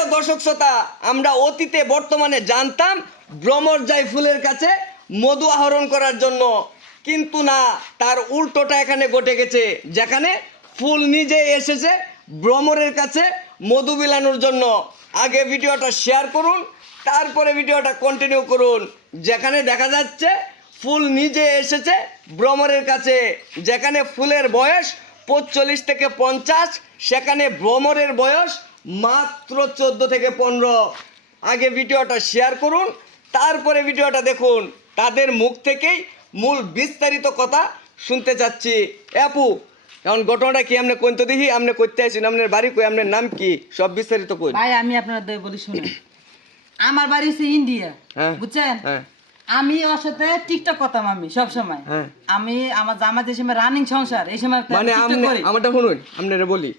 সুপ্রিয় দর্শক শ্রোতা, আমরা অতীতে বর্তমানে জানতাম ভ্রমর যায় ফুলের কাছে মধু আহরণ করার জন্য, কিন্তু না, তার উল্টোটা এখানে ঘটে গেছে, যেখানে ফুল নিজে এসেছে ভ্রমরের কাছে মধু বিলানোর জন্য। আগে ভিডিওটা শেয়ার করুন, তারপরে ভিডিওটা কন্টিনিউ করুন। যেখানে দেখা যাচ্ছে ফুল নিজে এসেছে ভ্রমরের কাছে, যেখানে ফুলের বয়স 45 থেকে 50, সেখানে ভ্রমরের বয়স মাত্র 14 থেকে 15। আগে ভিডিওটা শেয়ার করুন, তারপরে ভিডিওটা দেখুন। তাদের মুখ থেকেই মূল বিস্তারিত কথা শুনতে চাচ্ছি। আপু, এখন ঘটনাটা কি আপনি কইতে দেখি, আপনি করতে আসেন, আপনার বাড়ি কই, আপনার নাম কি, সব বিস্তারিত কই। ভাই আমি আপনাদের বলি শুনুন, আমার বাড়ি হচ্ছে ইন্ডিয়া, বুঝছেন? আমি ওর সাথে টিকটক করতাম আমি সব সময়। আমি আমার জামা যে সময় রানিং সংসার, এই সময় মানে আমারটা শুনুন, আপনারা বলি,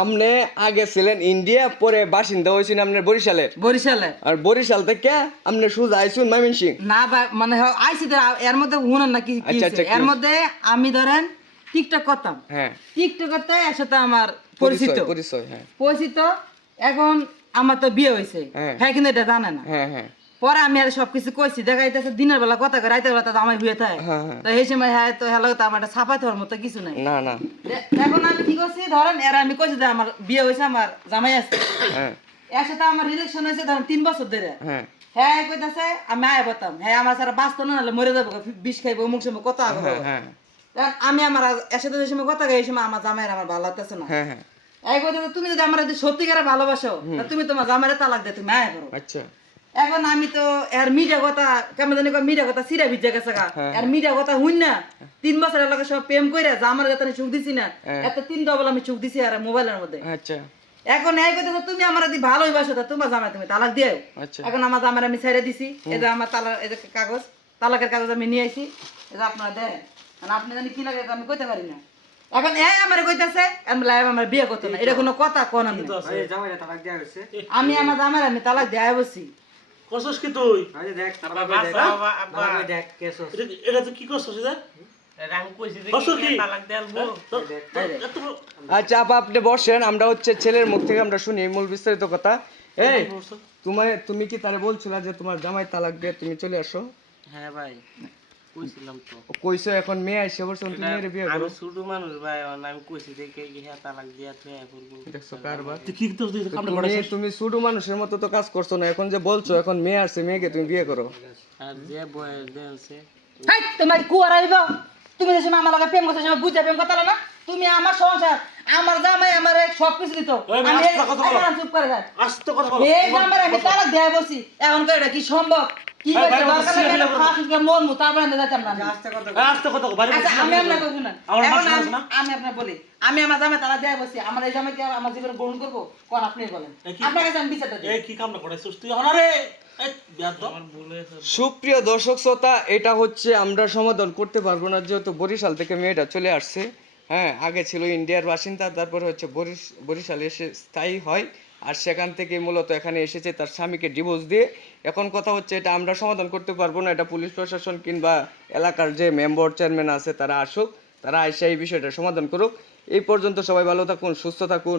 আপনি আগে ছিলেন ইন্ডিয়া, পরে বাসিন্দা হয়েছেন আপনার বরিশালের। আর বরিশাল থেকে আপনি সুজ আইসুন ময়মনসিং। না ভাই, মানে আইসি তো, এর মধ্যে শুনুন না কি এর মধ্যে আমি ধরেন টিকটক করতাম। টিকটক করতে এর সাথে আমার পরিচিত। এখন আমার তো বিয়ে হয়েছে, হ্যাঁ, কিন্তু এটা জানে না। পরে আমি আর সবকিছু কইছি, দেখাইতেছে দিনের বেলা কথা কই, রাতের বেলা তো আমার বিয়ে থাকে। তো এই সময় হ্যাঁ তো হ্যালো, তো আমার ছাপাইতে হওয়ার মতো কিছু নাই। না এখন আমি কি করছি, ধরেন এর আমি কইছি যে আমার বিয়ে হয়েছে, আমার জামাই আছে, এর সাথে আমার রিলেশন হয়েছে ধরেন 3 বছর ধরে। হ্যাঁ কইতাছে আমি আয় বলতাম, হ্যাঁ আমার সারা বাঁচতো না, নাহলে মরে যাবো, বিষ খাইবো, মুখ সময় কত আগে। আমি আমার এর সাথে যে সময় কথা কই, এই সময় আমার জামাইয়ের আমার ভালো লাগতেছে না। এই কইতাছে তুমি যদি আমার সত্যিকারে ভালোবাসো, তুমি তোমার জামাইয়ের তালাক দে, তুমি আয় করো। আচ্ছা, এখন আমি তো এর মিডিয়া কথা কেমন জানি মিডিয়া কথা সিরা ভিজে গেছে গা, এর মিডিয়া কথা হইন না 3 বছরের লাগে সব প্রেম কইরা যে আমার যাতে সুখ দিছি না, এত 3 ডবল আমি সুখ দিছি আর মোবাইলের মধ্যে। আচ্ছা, এখন এই কথা তুমি আমার যদি ভালোই বাসো, তা তোমার জামাই তুমি তালাক দিও। এখন আমার জামাই আমি ছেড়ে দিছি, এই যে আমার তালাক, এই যে কাগজ, তালাকের কাগজ আমি নিয়ে আইছি, এই যে আপনারা দেখেন। মানে আপনি জানি কি লাগে আমি কইতে পারি না। এখন এই আমার কইতাছে আমি লাইভ আমার বিয়ে করতে না, এটা কোনো কথা কোন না। জামাই তালাক দেয়া হইছে, আমি আমার জামাই আমি তালাক দেয়া বসি। কসস কি তুই? আরে দেখ তার বাবা দেখ, বাবা দেখ কেসস, এটা তুই কি করছস? এটা আমি কইছি যে তালাক দেলবো। আচ্ছা আপা, আপনি বসেন, আমরা হচ্ছে ছেলের মুখ থেকে আমরা শুনি মূল বিস্তারিত কথা। এই তুমি কি তারে বলছিলা যে তোমার জামাই তালাক দিয়ে তুমি চলে আসো? হ্যাঁ ভাই কইছিলাম তো। কইছো, এখন মেয়ে আইছে বলছো তুমি মেয়ের বিয়ে করো। আমি ছোট মানুষ ভাই, আমি কইছি যে কে কি হ্যাঁ তালাক দিয়া তুই করব। দেখছো কারবার, তুই কি তোর দিতে কামড় পড়াছিস? তুমি ছোট মানুষের মতো তো কাজ করছো না, এখন যে বলছো এখন মেয়ে আসছে, মেয়েকে তুমি বিয়ে করো। আর যে বয়স দেনছে হাই তোমার কুয়ার আইব, তুমি যে সময় আমার লগে প্রেম করছো সময় বুঝা প্রেম কথা না, তুমি আমার সংসার, আমার জামাই আমার সব কিছু দিত, আমি চুপ করে যাই। আস্তে কথা বল। এই জামাই আমি তালাক দেয়া বসি, এখন কই এটা কি সম্ভব? কি হইছে দরকার লাগে ফাঁসি দিয়ে মন মু তারপর আনতে যাইতাম না। আস্তে কথা বাড়ি। আচ্ছা আমি আপনাকে কই না, আমি আপনাকে বলি, আমি আমার জামাই তালাক দেয়া বসি, আমার এই জামাই কি আমার জীবন গ্রহণ করব? কোন আপনি বলেন, আপনার কাছে আমি বিচারটা দিই। এই কি কামটা করেছিস তুই? হনারে এই বিয়াদ দাও। সুপ্রিয় দর্শক শ্রোতা, এটা হচ্ছে আমরা সমাধান করতে পারবো না, যেহেতু বরিশাল থেকে মেয়েটা চলে আসছে। হ্যাঁ, আগে ছিল ইন্ডিয়ার বাসিন্দা, তারপরে হচ্ছে বরিশালে এসে স্থায়ী হয়, আর সেখান থেকে মূলত এখানে এসেছে তার স্বামীকে ডিভোর্স দিয়ে। এখন কথা হচ্ছে এটা আমরা সমাধান করতে পারবো না, এটা পুলিশ প্রশাসন কিংবা এলাকার যে মেম্বার চেয়ারম্যান আছে তারা আসুক, তারা এসে এই বিষয়টা সমাধান করুক। এই পর্যন্ত সবাই ভালো থাকুন, সুস্থ থাকুন,